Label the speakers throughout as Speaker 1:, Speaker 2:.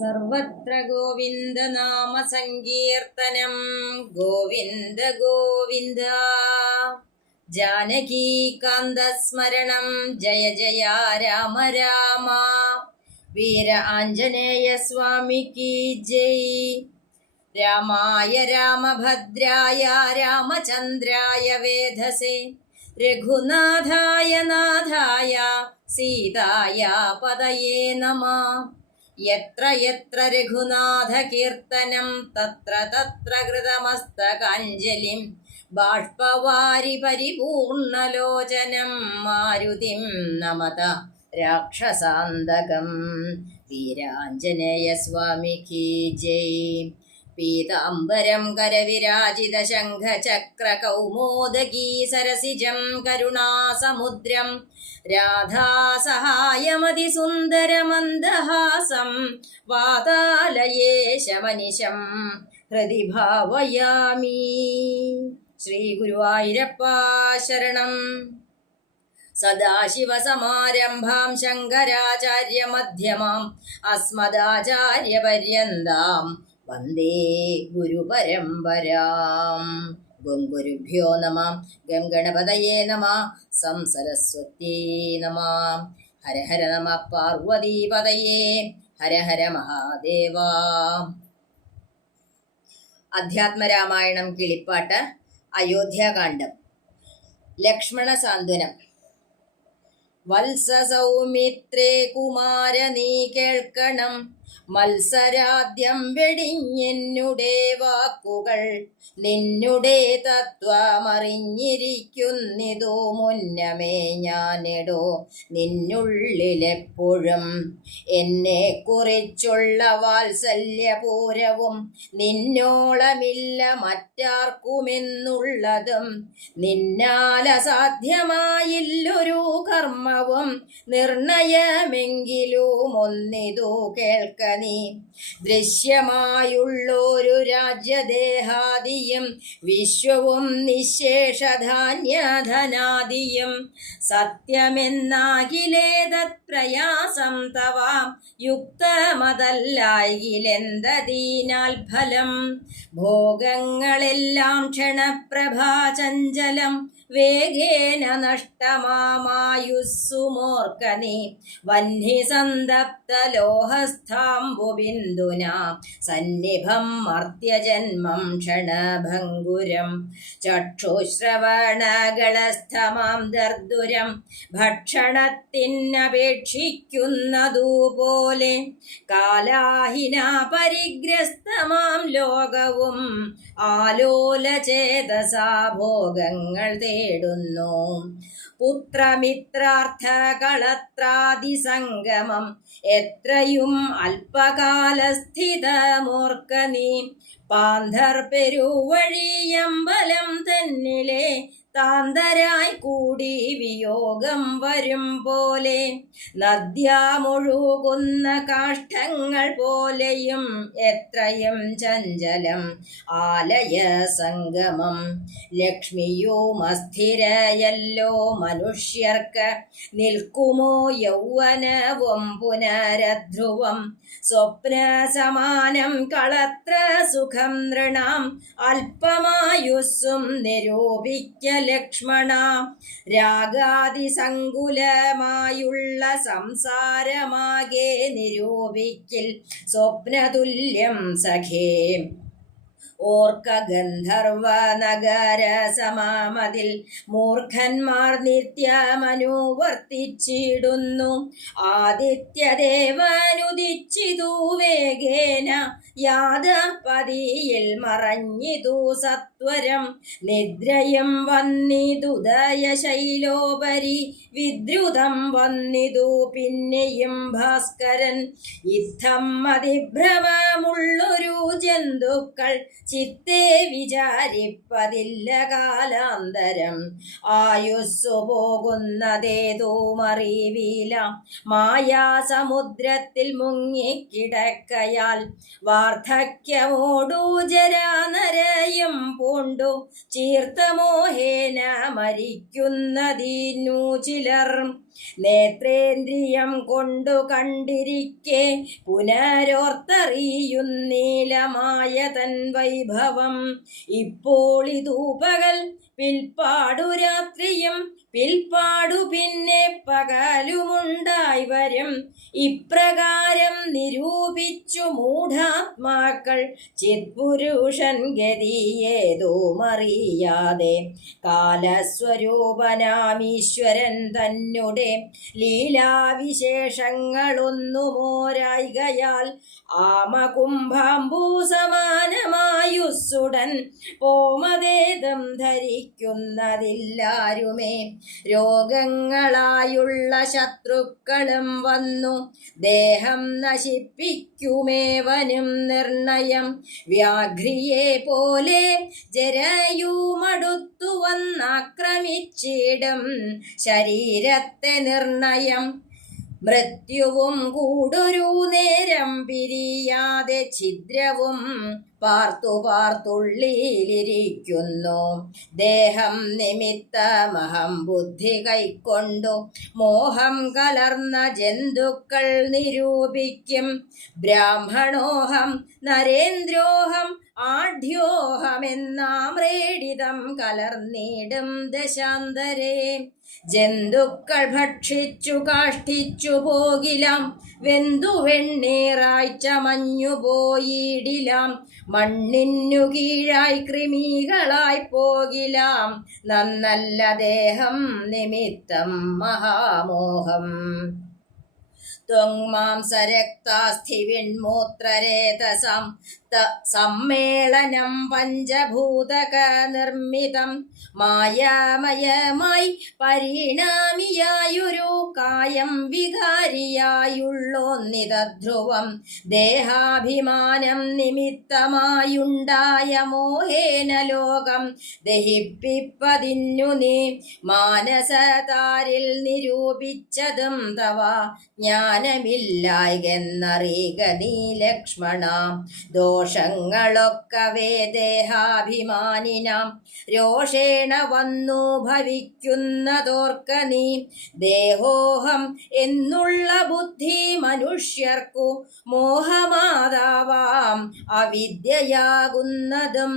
Speaker 1: സർവത്ര ഗോവിന്ദ നാമ സങ്കീർത്തനം ഗോവിന്ദ ഗോവിന്ദ ജാനകീകാന്ത സ്മരണം ജയ ജയ രാമ രാമ. വീര ആഞ്ജനേയ സ്വാമിക്ക് ജയ്. രാമായ രാമഭദ്രായ രാമചന്ദ്രായ വേധസേ. രഘുനാഥായ യത്ര യത്ര രഘുനാഥ കീർത്തനം തത്ര തത്ര കൃതമസ്തകാഞ്ജലിം ബാഷ്പവാരി പരിപൂർണലോചനം മാരുതിം നമത രാക്ഷസാന്തകം. വീരാഞ്ജനേയ സ്വാമിക്ക് ജയ്. പീതാംബരം കരവിരാജിത ശംഖചക്ര കൗമോദഗീ സരസിജം കരുണാസമുദ്രം. രാധാസഹായമതിസുന്ദരമന്ദഹാസം വാതാലയേശമനിശം ഹൃദി ഭാവയാമി ശ്രീ ഗുരുവായൂരപ്പ ശരണം. സദാശിവസമാരംഭാം ശങ്കരാചാര്യമധ്യമാം അസ്മദാചാര്യപര്യന്താം വന്ദേ ഗുരുപരമ്പരാം ഗും ഗുരുഭ്യോ നമ ഗം ഗണപതയേ നമ സം സരസ്വത്യേ നമ. ഹര ഹര നമ പാർവതീപതയേ ഹര ഹര മഹാദേവ. അധ്യാത്മരാമായണം കിളിപ്പാട്ട് അയോധ്യാകാന്ഡം. ലക്ഷ്മണ സാന്ത്വനം. വത്സ സൗമിത്രേ കുമാര നീ കേൾക്കണം. മത്സരാദ്യം വെടിഞ്ഞെന്നുടെ വാക്കുകൾ നിന്നുടെ തത്വമറിഞ്ഞിരിക്കുന്നിതോ മുന്നമേ ഞാനിടോ നിന്നുള്ളിലെപ്പോഴും. എന്നെ കുറിച്ചുള്ള വാത്സല്യപൂരവും നിന്നോളമില്ല മറ്റാർക്കുമെന്നുള്ളതും നിന്നാലസാധ്യമായില്ലൊരു കർമ്മവും നിർണയമെങ്കിലും ഒന്നിതു കേൾക്ക നീ ദൃശ്യമായുള്ളൊരു രാജ്യദേഹാദിയും വിശ്വവും നിശേഷധാന്യധനാദിയും. സത്യമെന്നാകിലേതത് പ്രയാസം തവ. യുക്തമതല്ലായിലെന്തീനാൽ ഫലം? ഭോഗങ്ങളെല്ലാം ക്ഷണപ്രഭാചഞ്ചലം. വേഗേന നഷ്ടമാമായുസ്സുമോർക്ക നീ വന്നി സന്തപ്ത ലോഹസ്ഥാംബുബിന്ദുന സന്നിഭം മർത്യജന്മം ക്ഷണഭംഗുരം. ചക്ഷുശ്രവണകളസ്ഥമാം ദർദുരം. ഭക്ഷണത്തിനപേക്ഷിക്കുന്നതു പോലെ കാലാഹിന പരിഗ്രസ്തമാം ലോകവും. ആലോലചേതസാ ഭോഗങ്ങൾ തേടുന്നു പുത്രമിത്രാർത്ഥകളത്രാതിസംഗമം. എത്രയും അല്പകാലസ്ഥിതമോർക്ക നീ പാന്ധർ പെരുവഴിയമ്പലം തന്നിലെ താന്തരായി കൂടി വിയോഗം വരും പോലെ നദ്യാമൊഴുകുന്ന കാഷ്ടങ്ങൾ പോലെയും എത്രയും ചഞ്ചലം ആലയ സംഗമം. ലക്ഷ്മിയും അസ്ഥിരയല്ലോ മനുഷ്യർക്ക് നിൽക്കുമോ യൗവനവും പുനരധ്രുവം. സ്വപ്ന സമാനം കളത്ര സുഖം നൃണാം അല്പമായുസ്സും നിരൂപിക്ക ലക്ഷ്മണ രാഗാതിസങ്കുലമായുള്ള സംസാരമാകെ നിരൂപിക്കിൽ സ്വപ്നതുല്യം സഖേ. ഓർക്ക ഗന്ധർവ നഗര സമാമതിൽ മൂർഖന്മാർ നിത്യമനുവർത്തിച്ചിടുന്നു. ആദിത്യദേവനുദിച്ചിതു വേഗേന യാദപതിയിൽ മറഞ്ഞിതു സത്വരം നിദ്രയം വന്നിതുദയ ശൈലോപരി വിദ്രുതം വന്നിതു പിന്നെയും ഭാസ്കരൻ. ഇത്തം അതിഭ്രമമുള്ളൊരു ജന്തുക്കൾ ചിത്തേ വിചാരിപ്പതില്ല കാലാന്തരം. ആയുസ്സു പോകുന്നതേതോമറിവീല മായാസമുദ്രത്തിൽ മുങ്ങിക്കിടക്കയാൽ വാർദ്ധക്യമോടൂ ജരാനരയും പൂണ്ടു ചീർത്ത മോഹേന മരിക്കുന്നതിനു ചിലർ. നേത്രേന്ദ്രിയം കൊണ്ടു കണ്ടിരിക്കെ പുനരോർത്തറിയുന്നീലമായ തൻ വൈഭവം. ഇപ്പോൾ ഇതു പകൽ പിൽപ്പാടു രാത്രിയും പിൽപ്പാടു പിന്നെ പകലുമുണ്ടായി വരും. ഇപ്രകാരം നിരൂപിച്ചു മൂഢാത്മാക്കൾ ചിത്പുരുഷൻ ഗതിയേതുമറിയാതെ കാലസ്വരൂപനാമീശ്വരൻ തന്നെ ലീലാവിശേഷങ്ങളൊന്നുമോരായികയാൽ ആമകുംഭാംബൂ പോമദേതം ധരിക്കുന്നതില്ലാരുമേ. രോഗങ്ങളായുള്ള ശത്രുക്കളും വന്നു. ദേഹം നശിപ്പിക്കുമേവനും നിർണയം. വ്യാഘ്രിയെ പോലെ ജരയുമടുത്തു വന്നാക്രമിച്ചിടും ശരീരത്തെ നിർണയം. മൃത്യുവും കൂടൊരു നേരം പിരിയാതെ ഛിദ്രവും പാർത്തു പാർത്തുള്ളിയിലിരിക്കുന്നു ദേഹം നിമിത്തമഹം ബുദ്ധി കൈക്കൊണ്ടു മോഹം കലർന്ന ജന്തുക്കൾ നിരൂപിക്കും. ബ്രാഹ്മണോഹം നരേന്ദ്രോഹം ആഢ്യോഹമെന്നാമ്രേഡിതം കലർന്നിടും ദശാന്തരേ. ജന്തുക്കൾ ഭക്ഷിച്ചു കാഷ്ടിച്ചു പോകിലാം. വെന്തു വെണ്ണീറായി ചമഞ്ഞു പോയിടിലാം. മണ്ണിനു കീഴായി കൃമികളായി പോകിലാം. നന്നല്ല ദേഹം നിമിത്തം മഹാമോഹം. സമ്മേളനം പഞ്ചഭൂതക നിർമ്മിതം മായാമയമായി പരിണാമിയായൊരു കായം വികാരിയായുള്ളോന്നിതധ്രുവം ദേഹാഭിമാനം നിമിത്തമായുണ്ടായ മോഹേന ലോകം ദഹിപ്പിപ്പതിന്നു നീ. മാനസതാരിൽ നിരൂപിച്ചതും തവ ജ്ഞാനമില്ലായെന്നറിയുക നീ ലക്ഷ്മണ. ദോഷങ്ങളൊക്കവേ ദേഹാഭിമാനിനാം. രോഷേണ വന്നു ഭവിക്കുന്നതോർക്ക നീ. ദേഹോഹം എന്നുള്ള ബുദ്ധി മനുഷ്യർക്കു മോഹമാതാവാം. അവിദ്യയാകുന്നതും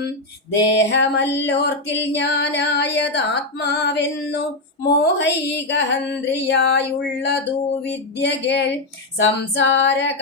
Speaker 1: ദേഹമല്ലോർക്കിൽ ഞാനായതാത്മാവെന്നു മോഹൈകഹന്ത്രിയായുള്ളതു വിദ്യകൾ സംസാരകാരിണീയായത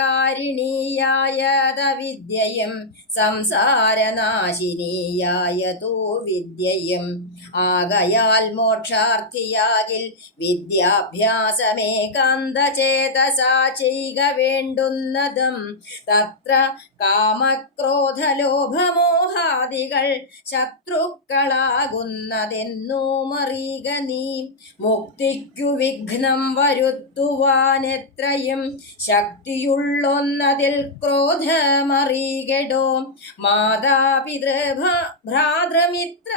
Speaker 1: വിദ്യയും സംസാരനാശിനിയായതു വിദ്യയും ആകയാൽ മോക്ഷാർത്ഥിയാകിൽ വിദ്യാഭ്യാസമേകാന്തചേതസാ ചെയ്യുക വേണ്ടുന്നതും. തത്ര കാമക്രോധലോഭമോഹാദികൾ ശത്രുക്കളാകുന്നതെന്നോമറിയുക നീ. മുക്തിക്കു വിഘ്നം വരുത്തുവാനെത്രയും ശക്തിയുള്ളൊന്നതിൽ ക്രോധമറികടോ മാതാപിതൃ ഭ്രാതൃമിത്ര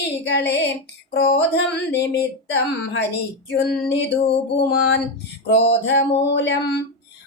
Speaker 1: സഖീകളെ ക്രോധം നിമിത്തം ഹനിക്കുന്നിതുപുമാൻ ക്രോധമൂലം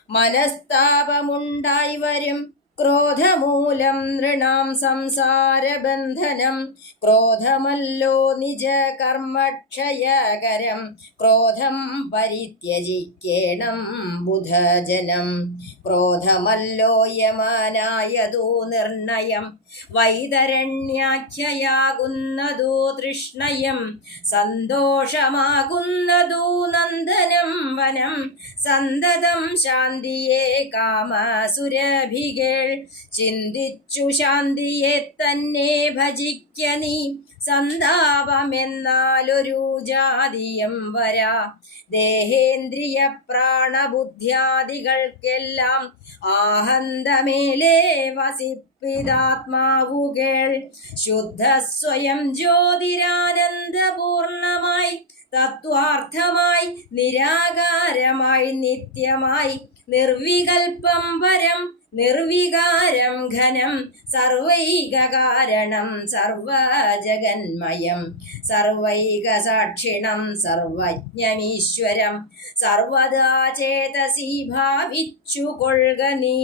Speaker 1: മനസ്താപമുണ്ടായി വരും. ക്രോധമൂലം നൃണാം സംസാരബന്ധനം. ക്രോധമല്ലോ നിജ കർമ്മക്ഷയകരം. ക്രോധം പരിത്യജിക്കേണം ബുധജനം. ക്രോധമല്ലോ യമനായതു നിർണയം. വൈതരണ്യാഖ്യയാകുന്നതു തൃഷ്ണയം. സന്തോഷമാകുന്നതു നന്ദനം വനം. സന്തതം ശാന്തിയെ കാമസുരഭികൾ ചിന്തിച്ചു ശാന്തിയെ തന്നെ ഭജിക്ക നീ. സന്താപമെന്നാലൊരു ജാതിയം വരാ. ദേഹേന്ദ്രിയ പ്രാണബുദ്ധ്യാദികൾക്കെല്ലാം ആഹന്തമേലേ വസിപ്പിതാത്മാവുകൾ. ശുദ്ധ സ്വയം ജ്യോതിരാനന്ദപൂർണമായി തത്വാർത്ഥമായി നിരാകാരമായി നിത്യമായി നിർവികൽപ്പം വരം നിർവികാരം ഘനം സർവൈകാരണം സർവജഗന്മയം. സർവൈക സാക്ഷിണം സർവജ്ഞമീശ്വരം സർവദാ ചേതസി ഭാവിച്ചു കൊള്ളുക നീ.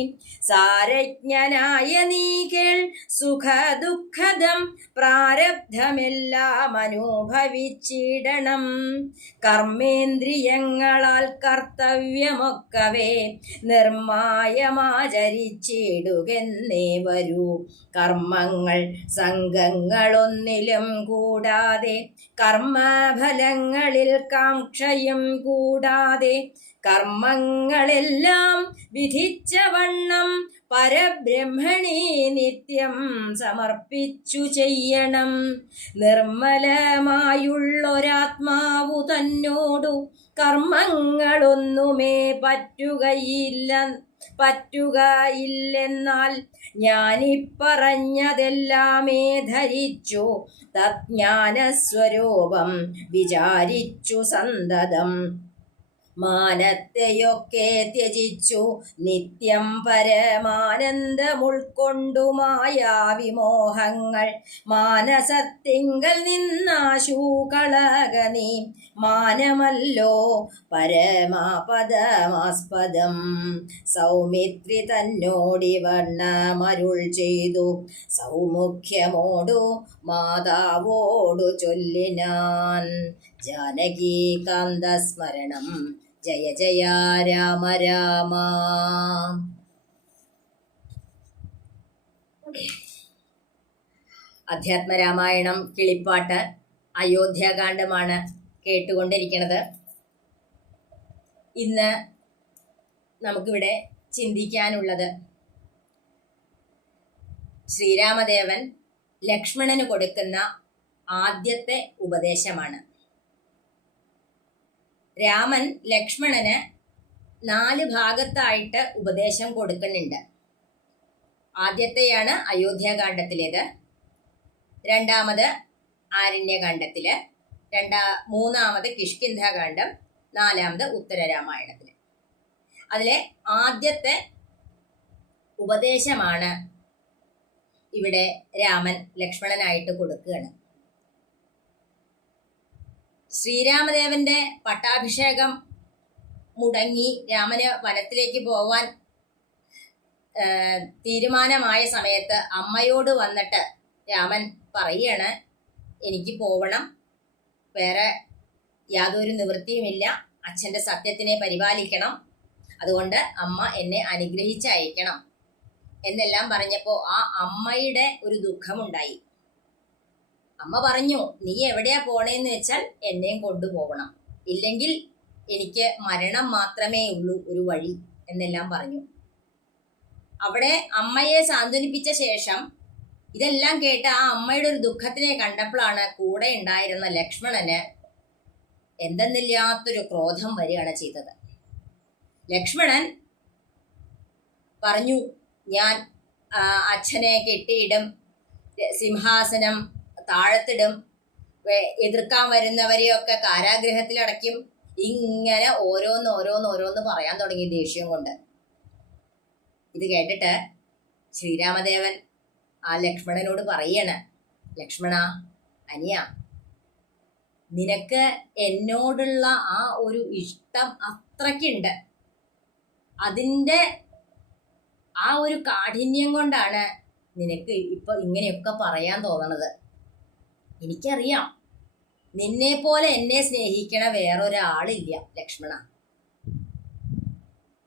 Speaker 1: സാരജ്ഞനായ നീ കേൾ സുഖ ദുഃഖദം പ്രാരബ്ധമെല്ലാം അനുഭവിച്ചിടണം. കർമ്മേന്ദ്രിയങ്ങളാൽ കർത്തവ്യമൊക്കവേ നിർമായമാചരിച്ചിടുകെന്നേ വരൂ. കർമ്മങ്ങൾ സംഘങ്ങളൊന്നിലും കൂടാതെ കർമ്മഫലങ്ങളിൽ കാംക്ഷയും കൂടാതെ കർമ്മങ്ങളെല്ലാം വിധിച്ച വണ്ണം പരബ്രഹ്മണി നിത്യം സമർപ്പിച്ചു ചെയ്യണം. നിർമ്മലമായുള്ളൊരാത്മാവു തന്നോടു കർമ്മങ്ങളൊന്നുമേ പറ്റുകയില്ല. പറ്റുകയില്ലെന്നാൽ ഞാനിപ്പറഞ്ഞതെല്ലാമേ ധരിച്ചു. തജ്ഞാനസ്വരൂപം വിചാരിച്ചു സന്തതം. മാനത്തെയൊക്കെ ത്യജിച്ചു. നിത്യം പരമാനന്ദമുൾക്കൊണ്ടു മായാവിമോഹങ്ങൾ. മാനസത്തിങ്കൽ നിന്നാശൂ കളക നീ മാനമല്ലോ പരമാപദമാസ്പദം. സൗമിത്രി തന്നോടി തന്നോടിവർണമരുൾ ചെയ്തു. സൗമുഖ്യമോടു മാതാവോടു ചൊല്ലിനാൻ. ജാനകീകാന്തസ്മരണം ജയ ജയ രാമ രാമ. അധ്യാത്മരാമായണം കിളിപ്പാട്ട് അയോധ്യാകാന്ഡമാണ്. കേട്ടുകൊണ്ടിരിക്കുന്നത് ഇന്ന് നമുക്കിവിടെ ചിന്തിക്കാനുള്ളത് ശ്രീരാമദേവൻ ലക്ഷ്മണന് കൊടുക്കുന്ന ആദ്യത്തെ ഉപദേശമാണ്. രാമൻ ലക്ഷ്മണന് നാല് ഭാഗത്തായിട്ട് ഉപദേശം കൊടുക്കുന്നുണ്ട്. ആദ്യത്തെയാണ് അയോധ്യാകാന്ഡത്തിലേത് രണ്ടാമത് ആരണ്യകാന്ഡത്തിൽ രണ്ടാ മൂന്നാമത് കിഷ്കിന്ധാകാന്ഡം നാലാമത് ഉത്തരരാമായണത്തിൽ അതിലെ ആദ്യത്തെ ഉപദേശമാണ് ഇവിടെ രാമൻ ലക്ഷ്മണനായിട്ട് കൊടുക്കുകയാണ്. ശ്രീരാമദേവന്റെ പട്ടാഭിഷേകം മുടങ്ങി രാമന് വനത്തിലേക്ക് പോവാൻ തീരുമാനമായ സമയത്ത് അമ്മയോട് വന്നിട്ട് രാമൻ പറയാണ് എനിക്ക് പോവണം വേറെ യാതൊരു നിവൃത്തിയുമില്ല. അച്ഛന്റെ സത്യത്തിനെ പരിപാലിക്കണം. അതുകൊണ്ട് അമ്മ എന്നെ അനുഗ്രഹിച്ചയക്കണം. എന്നെല്ലാം പറഞ്ഞപ്പോൾ ആ അമ്മയുടെ ഒരു ദുഃഖമുണ്ടായി. അമ്മ പറഞ്ഞു നീ എവിടെയാ പോണേന്ന് വെച്ചാൽ എന്നെയും കൊണ്ടുപോകണം ഇല്ലെങ്കിൽ എനിക്ക് മരണം മാത്രമേ ഉള്ളൂ ഒരു വഴി എന്നെല്ലാം പറഞ്ഞു. അവിടെ അമ്മയെ സാന്ത്വനിപ്പിച്ച ശേഷം ഇതെല്ലാം കേട്ട് ആ അമ്മയുടെ ഒരു ദുഃഖത്തിനെ കണ്ടപ്പോഴാണ് കൂടെ ഉണ്ടായിരുന്ന ലക്ഷ്മണന് എന്തെന്നില്ലാത്തൊരു ക്രോധം വരികയാണ് ചെയ്തത്. ലക്ഷ്മണൻ പറഞ്ഞു ഞാൻ അച്ഛനെ കെട്ടിയിടും സിംഹാസനം താഴത്തിടും എതിർക്കാൻ വരുന്നവരെയൊക്കെ കാരാഗ്രഹത്തിലടയ്ക്കും ഇങ്ങനെ ഓരോന്ന് ഓരോന്ന് ഓരോന്ന് പറയാൻ തുടങ്ങി ദേഷ്യം കൊണ്ട്. ഇത് കേട്ടിട്ട് ശ്രീരാമദേവൻ ആ ലക്ഷ്മണനോട് പറയാണ് ലക്ഷ്മണ അനിയ നിനക്ക് എന്നോടുള്ള ആ ഒരു ഇഷ്ടം അത്രയ്ക്കുണ്ട്. അതിന്റെ ആ ഒരു കാഠിന്യം കൊണ്ടാണ് നിനക്ക് ഇപ്പൊ ഇങ്ങനെയൊക്കെ പറയാൻ തോന്നണത്. എനിക്കറിയാം നിന്നെ പോലെ എന്നെ സ്നേഹിക്കണ വേറൊരാളില്ല ലക്ഷ്മണ.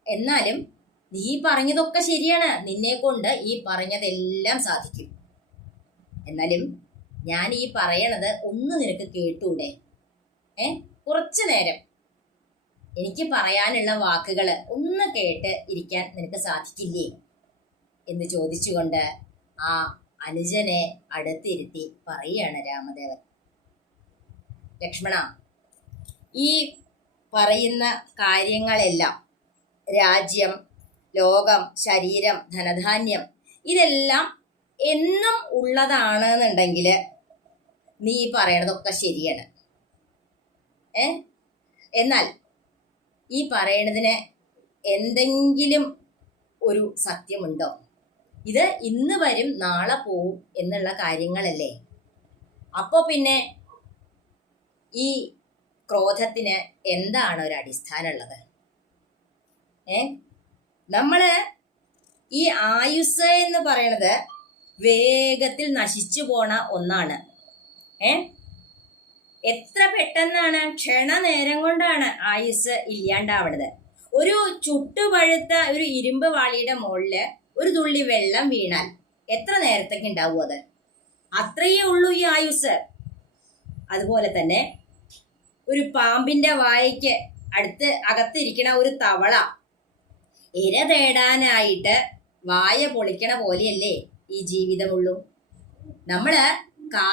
Speaker 1: എന്നാലും നീ പറഞ്ഞതൊക്കെ ശരിയാണ്. നിന്നെ കൊണ്ട് ഈ പറഞ്ഞതെല്ലാം സാധിക്കും. എന്നാലും ഞാൻ ഈ പറയണത് ഒന്ന് നിനക്ക് കേട്ടൂടെ? ഏ? കുറച്ചു നേരം. എനിക്ക് പറയാനുള്ള വാക്കുകൾ ഒന്ന് കേട്ട് ഇരിക്കാൻ നിനക്ക് സാധിക്കില്ലേ? എന്ന് ചോദിച്ചുകൊണ്ട് ആ അനുജനെ അടുത്തിരുത്തി പറയുകയാണ് രാമദേവൻ. ലക്ഷ്മണ ഈ പറയുന്ന കാര്യങ്ങളെല്ലാം രാജ്യം ലോകം ശരീരം ധനധാന്യം ഇതെല്ലാം എന്നും ഉള്ളതാണെന്നുണ്ടെങ്കിൽ നീ പറയണതൊക്കെ ശരിയാണ്. ഏ? എന്നാൽ ഈ പറയണതിന് എന്തെങ്കിലും ഒരു സത്യമുണ്ടോ? ഇത് ഇന്ന് വരും നാളെ പോവും എന്നുള്ള കാര്യങ്ങളല്ലേ? അപ്പോൾ പിന്നെ ഈ ക്രോധത്തിന് എന്താണ് ഒരു അടിസ്ഥാനമുള്ളത്? ഏ? നമ്മൾ ഈ ആയുസ് എന്ന് പറയണത് വേഗത്തിൽ നശിച്ചു പോണ ഒന്നാണ്. ഏ? എത്ര പെട്ടെന്നാണ് ക്ഷണനേരം കൊണ്ടാണ് ആയുസ് ഇല്ലാണ്ടാവണത്. ഒരു ചുട്ടുപഴുത്ത ഒരു ഇരുമ്പ് വാളിയുടെ മുകളിൽ ഒരു തുള്ളി വെള്ളം വീണാൽ എത്ര നേരത്തേക്ക് ഉണ്ടാവും അത്? അത്രയേ ഉള്ളൂ ഈ ആയുസ്. അതുപോലെ തന്നെ ഒരു പാമ്പിന്റെ വായയ്ക്ക് അടുത്ത് അകത്തിരിക്കണ ഒരു തവള ഇര തേടാനായിട്ട് വായ പൊളിക്കണ പോലെയല്ലേ ഈ ജീവിതമുള്ളൂ? നമ്മൾ കാ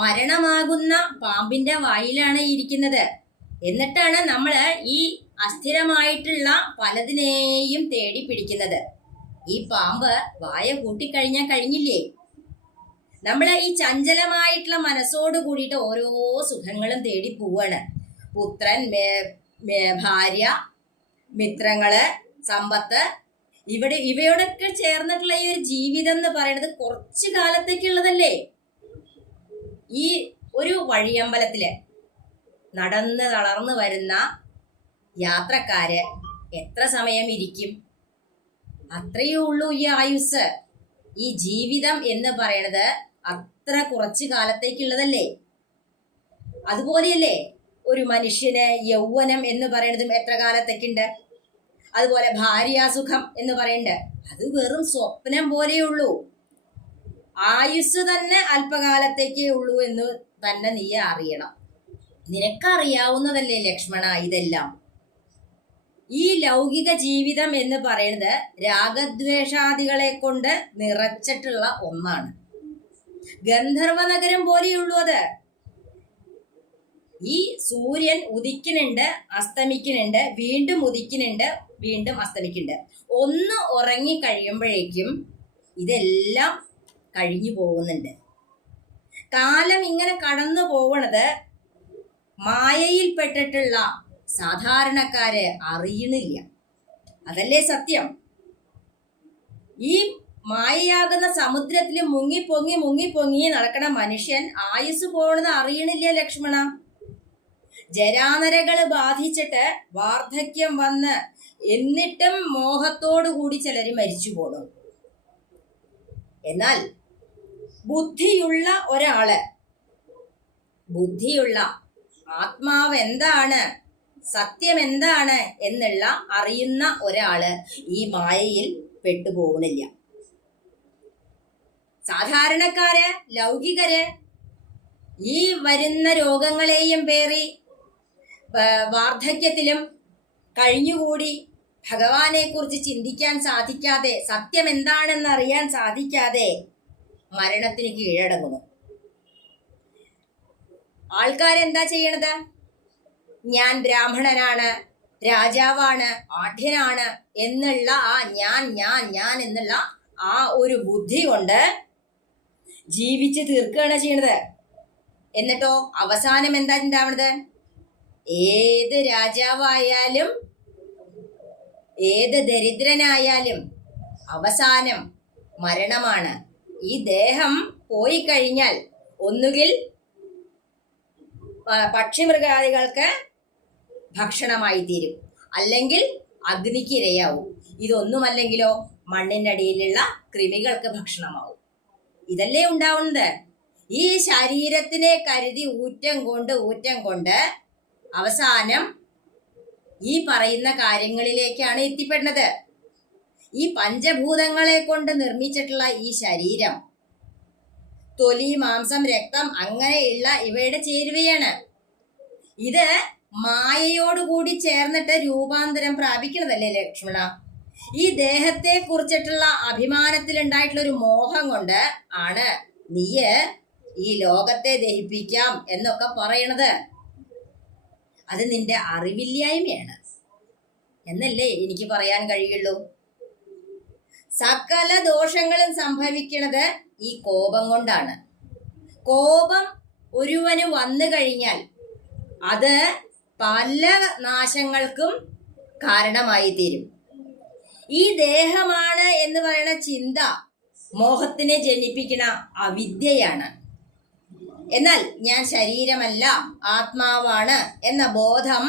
Speaker 1: മരണമാകുന്ന പാമ്പിന്റെ വായിലാണ് ഇരിക്കുന്നത്. എന്നിട്ടാണ് നമ്മൾ ഈ അസ്ഥിരമായിട്ടുള്ള പലതിനെയും തേടി പിടിക്കുന്നത്. ഈ പാമ്പ് വായ കൂട്ടിക്കഴിഞ്ഞാൽ കഴിഞ്ഞില്ലേ? നമ്മൾ ഈ ചഞ്ചലമായിട്ടുള്ള മനസ്സോട് കൂടിയിട്ട് ഓരോ സുഖങ്ങളും തേടി പോവാണ്. പുത്രൻ ഭാര്യ മിത്രങ്ങൾ സമ്പത്ത്. ഇവിടെ ഇവയോടൊക്കെ ചേർന്നിട്ടുള്ള ഈ ഒരു ജീവിതം എന്ന് പറയുന്നത് കുറച്ചു കാലത്തേക്കുള്ളതല്ലേ? ഈ ഒരു വഴിയമ്പലത്തിൽ നടന്ന് തളർന്നു വരുന്ന യാത്രക്കാര് എത്ര സമയം ഇരിക്കും? അത്രയേ ഉള്ളൂ ഈ ആയുസ് ഈ ജീവിതം എന്ന് പറയണത് അത്ര കുറച്ചു കാലത്തേക്കുള്ളതല്ലേ? അതുപോലെയല്ലേ ഒരു മനുഷ്യന് യൗവനം എന്ന് പറയുന്നതും എത്ര കാലത്തേക്കുണ്ട്? അതുപോലെ ഭാര്യാസുഖം എന്ന് പറയണ്ട്. അത് വെറും സ്വപ്നം പോലെയുള്ളൂ ആയുസ് തന്നെ അല്പകാലത്തേക്കേ ഉള്ളൂ എന്ന് തന്നെ നീ അറിയണം. നിനക്കറിയാവുന്നതല്ലേ ലക്ഷ്മണ ഇതെല്ലാം? ഈ ലൗകിക ജീവിതം എന്ന് പറയുന്നത് രാഗദ്വേഷാദികളെ കൊണ്ട് നിറച്ചിട്ടുള്ള ഒന്നാണ്. ഗന്ധർവ നഗരം പോലെയുള്ളൂ അത്. ഈ സൂര്യൻ ഉദിക്കുന്നുണ്ട് അസ്തമിക്കുന്നുണ്ട് വീണ്ടും ഉദിക്കുന്നുണ്ട് വീണ്ടും അസ്തമിക്കുന്നുണ്ട്. ഒന്ന് ഉറങ്ങി കഴിയുമ്പോഴേക്കും ഇതെല്ലാം കഴിഞ്ഞു പോകുന്നുണ്ട്. കാലം ഇങ്ങനെ കടന്നു പോകണത് മായയിൽപ്പെട്ടിട്ടുള്ള സാധാരണക്കാര് അറിയണില്ല അതല്ലേ സത്യം? ഈ മായയാകുന്ന സമുദ്രത്തിൽ മുങ്ങിപ്പൊങ്ങി മുങ്ങിപ്പൊങ്ങി നടക്കണ മനുഷ്യൻ ആയുസ് പോണെന്ന് അറിയണില്ല ലക്ഷ്മണ? ജരാനരകൾ ബാധിച്ചിട്ട് വാർദ്ധക്യം വന്ന് എന്നിട്ടും മോഹത്തോടു കൂടി ചിലർ മരിച്ചു പോണു. എന്നാൽ ബുദ്ധിയുള്ള ഒരാൾ ബുദ്ധിയുള്ള ആത്മാവ് എന്താണ് സത്യം എന്താണ് എന്നുള്ള അറിയുന്ന ഒരാൾ ഈ മായയിൽ പെട്ടുപോകണില്ല സാധാരണക്കാര് ലൗകികര് ഈ വരുന്ന രോഗങ്ങളെയും പേറി വാർദ്ധക്യത്തിലും കഴിഞ്ഞുകൂടി ഭഗവാനെ കുറിച്ച് ചിന്തിക്കാൻ സാധിക്കാതെ സത്യം എന്താണെന്ന് അറിയാൻ സാധിക്കാതെ മരണത്തിന് കീഴടങ്ങുന്നു. ആൾക്കാരെന്താ ചെയ്യണത്? ഞാൻ ബ്രാഹ്മണനാണ് രാജാവാണ് ആഠ്യനാണ് എന്നുള്ള ആ ഞാൻ ഞാൻ ഞാൻ എന്നുള്ള ആ ഒരു ബുദ്ധി കൊണ്ട് ജീവിച്ച് തീർക്കുകയാണ് ചെയ്യണത്. എന്നിട്ടോ അവസാനം എന്താ ഉണ്ടാവണത്? ഏത് രാജാവായാലും ഏത് ദരിദ്രനായാലും അവസാനം മരണമാണ്. ഈ ദേഹം പോയി കഴിഞ്ഞാൽ ഒന്നുകിൽ പക്ഷിമൃഗാദികൾക്ക് ഭക്ഷണമായി തീരും അല്ലെങ്കിൽ അഗ്നിക്ക് ഇരയാവും. ഇതൊന്നുമല്ലെങ്കിലോ മണ്ണിന്റെ അടിയിലുള്ള കൃമികൾക്ക് ഭക്ഷണമാവും. ഇതല്ലേ ഉണ്ടാവുന്നത്? ഈ ശരീരത്തിനെ കരുതി ഊറ്റം കൊണ്ട് ഊറ്റം കൊണ്ട് അവസാനം ഈ പറയുന്ന കാര്യങ്ങളിലേക്കാണ് എത്തിപ്പെടുന്നത്. ഈ പഞ്ചഭൂതങ്ങളെ കൊണ്ട് നിർമ്മിച്ചിട്ടുള്ള ഈ ശരീരം തൊലി മാംസം രക്തം അങ്ങനെയുള്ള ഇവയുടെ ചേരുവയാണ്. ഇത് മായയോടുകൂടി ചേർന്നിട്ട് രൂപാന്തരം പ്രാപിക്കണതല്ലേ ലക്ഷ്മണ? ഈ ദേഹത്തെ കുറിച്ചിട്ടുള്ള അഭിമാനത്തിൽ ഉണ്ടായിട്ടുള്ള ഒരു മോഹം കൊണ്ട് ആണ് നീയ് ഈ ലോകത്തെ ദഹിപ്പിക്കാം എന്നൊക്കെ പറയണത്. അത് നിന്റെ അറിവില്ലായ്മയാണ്. എന്നല്ലേ എനിക്ക് പറയാൻ കഴിയുള്ളൂ? സകല ദോഷങ്ങളും സംഭവിക്കുന്നത് ഈ കോപം കൊണ്ടാണ്. കോപം ഒരുവന് വന്നു കഴിഞ്ഞാൽ അത് പല നാശങ്ങൾക്കും കാരണമായി തീരും ഈ ദേഹമാണ് എന്ന് പറയുന്ന ചിന്ത മോഹത്തിനെ ജനിപ്പിക്കുന്ന അവിദ്യയാണ്. എന്നാൽ ഞാൻ ശരീരമല്ല ആത്മാവാണ് എന്ന ബോധം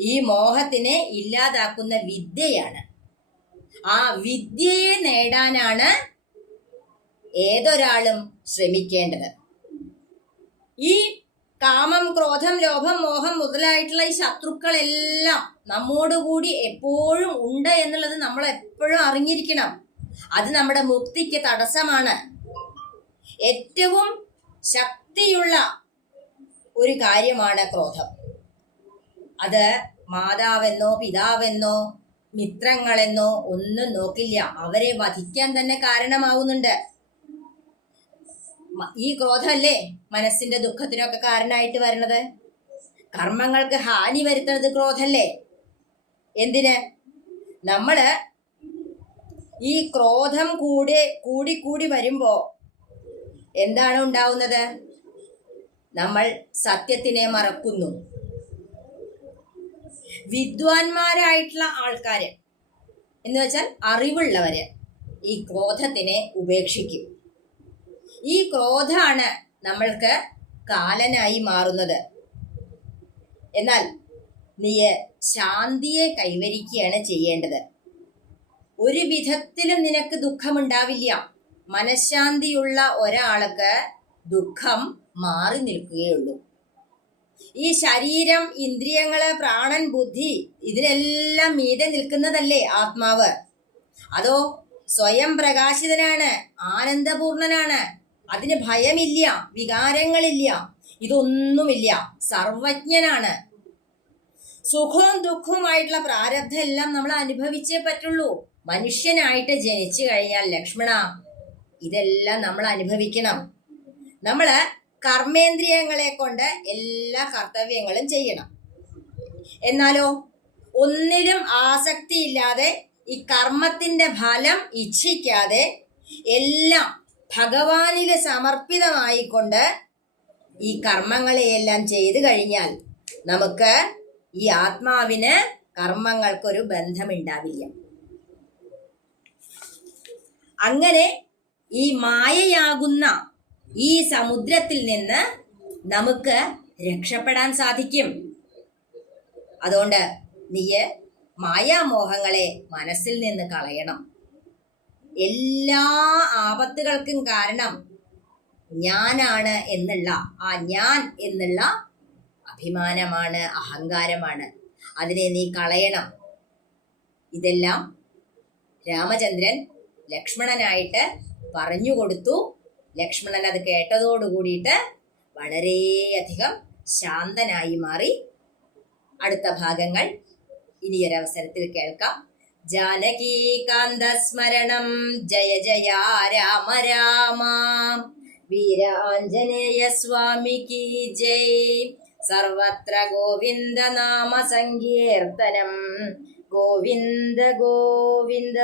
Speaker 1: ഈ മോഹത്തിനെ ഇല്ലാതാക്കുന്ന വിദ്യയാണ്. ആ വിദ്യയെ നേടാനാണ് ഏതൊരാളും ശ്രമിക്കേണ്ടത്. ഈ കാമം ക്രോധം ലോഭം മോഹം മുതലായിട്ടുള്ള ഈ ശത്രുക്കളെല്ലാം നമ്മോടുകൂടി എപ്പോഴും ഉണ്ട് എന്നുള്ളത് നമ്മൾ എപ്പോഴും അറിഞ്ഞിരിക്കണം. അത് നമ്മുടെ മുക്തിക്ക് തടസ്സമാണ്. ഏറ്റവും ശക്തിയുള്ള ഒരു കാര്യമാണ് ക്രോധം. അത് മാതാവെന്നോ പിതാവെന്നോ മിത്രങ്ങളെന്നോ ഒന്നും നോക്കില്ല. അവരെ വധിക്കാൻ തന്നെ കാരണമാവുന്നുണ്ട്. ഈ ക്രോധമല്ലേ മനസ്സിന്റെ ദുഃഖത്തിനൊക്കെ കാരണമായിട്ട് വരണത്? കർമ്മങ്ങൾക്ക് ഹാനി വരുത്തുന്നത് ക്രോധല്ലേ എന്തിന്? നമ്മൾ ഈ ക്രോധം കൂടെ കൂടി കൂടി വരുമ്പോ എന്താണ് ഉണ്ടാവുന്നത്? നമ്മൾ സത്യത്തിനെ മറക്കുന്നു. വിദ്വാൻമാരായിട്ടുള്ള ആൾക്കാര് എന്ന് വെച്ചാൽ അറിവുള്ളവര് ഈ ക്രോധത്തിനെ ഉപേക്ഷിക്കും. ഈ ക്രോധാണ് നമ്മൾക്ക് കാലനായി മാറുന്നത്. എന്നാൽ നീ ശാന്തിയെ കൈവരിക്കുകയാണ് ചെയ്യേണ്ടത്. ഒരു വിധത്തിലും നിനക്ക് ദുഃഖമുണ്ടാവില്ല. മനഃശാന്തിയുള്ള ഒരാൾക്ക് ദുഃഖം മാറി നിൽക്കുകയുള്ളൂ. ഈ ശരീരം ഇന്ദ്രിയങ്ങൾ പ്രാണൻ ബുദ്ധി ഇതിനെല്ലാം മീതെ നിൽക്കുന്നതല്ലേ ആത്മാവ്? അതോ സ്വയം പ്രകാശിതനാണ് ആനന്ദപൂർണനാണ്? അതിന് ഭയമില്ല വികാരങ്ങളില്ല ഇതൊന്നുമില്ല സർവജ്ഞനാണ്. സുഖവും ദുഃഖവുമായിട്ടുള്ള പ്രാരബ്ധം എല്ലാം നമ്മൾ അനുഭവിച്ചേ പറ്റുള്ളൂ. മനുഷ്യനായിട്ട് ജനിച്ചു കഴിഞ്ഞാൽ ലക്ഷ്മണ ഇതെല്ലാം നമ്മൾ അനുഭവിക്കണം. നമ്മൾ കർമ്മേന്ദ്രിയങ്ങളെ കൊണ്ട് എല്ലാ കർത്തവ്യങ്ങളും ചെയ്യണം. എന്നാലോ? ഒന്നിലും ആസക്തിയില്ലാതെ ഈ കർമ്മത്തിന്റെ ഫലം ഇച്ഛിക്കാതെ എല്ലാം ഭഗവാനിൽ സമർപ്പിതമായിക്കൊണ്ട് ഈ കർമ്മങ്ങളെയെല്ലാം ചെയ്തു കഴിഞ്ഞാൽ നമുക്ക് ഈ ആത്മാവിന് കർമ്മങ്ങൾക്കൊരു ബന്ധമുണ്ടാവില്ല. അങ്ങനെ ഈ മായയാകുന്ന ഈ സമുദ്രത്തിൽ നിന്ന് നമുക്ക് രക്ഷപ്പെടാൻ സാധിക്കും. അതുകൊണ്ട് നീയ് മായാമോഹങ്ങളെ മനസ്സിൽ നിന്ന് കളയണം. എല്ലാ ആപത്തുകൾക്കും കാരണം ഞാനാണ് എന്നുള്ള ആ ഞാൻ എന്നുള്ള അഭിമാനമാണ് അഹങ്കാരമാണ്. അതിനെ നീ കളയണം. ഇതെല്ലാം രാമചന്ദ്രൻ ലക്ഷ്മണനായിട്ട് പറഞ്ഞു കൊടുത്തു. ലക്ഷ്മണൻ അത് കേട്ടതോടു കൂടിയിട്ട് വളരെയധികം ശാന്തനായി മാറി. അടുത്ത ഭാഗങ്ങൾ ഇനിയൊരവസരത്തിൽ കേൾക്കാം. ജാനകീകാന്ത സ്മരണം ജയ ജയ രാമ രാമ. വീരാഞ്ജനേയ സ്വാമിക്ക് ജയ്. സർവത്ര ഗോവിന്ദ നാമ സങ്കീർത്തനം. ഗോവിന്ദ ഗോവിന്ദ.